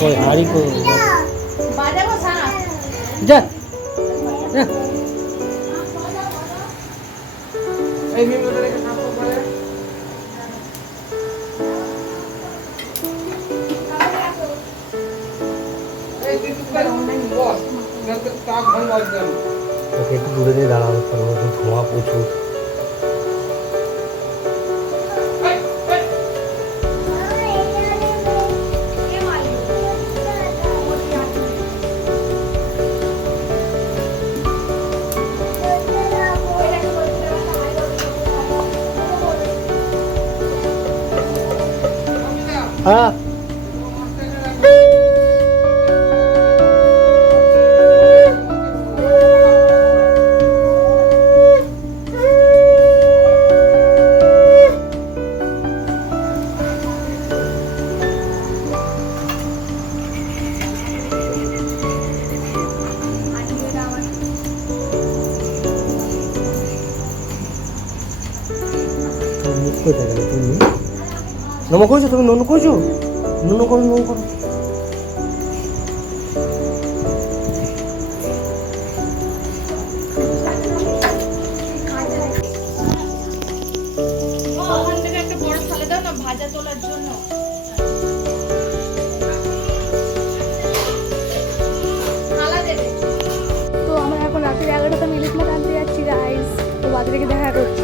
কই হাড়ি কই বাজাবো সারা যা যা এই মিমোটা রেখে নাপো বলে এই তুই তো করে বস গলতে কাক ভাঙ বল দেন ওকে একটু দূরে দিয়ে দাঁড়াও কারণ ওখানে ধোঁয়া প্রচুর হ্যাঁ নমো কইছো তুমি ননু কইছো ননু করো ননু করো ওখান থেকে একটা বড় থালা দাও না ভাজা তোলার জন্য থালা দেবে তো আমরা এখন রাতের 11টা মিলিট মাছ আনতে যাচ্ছি গাইস তো বাজারে গিয়ে দেখা করছি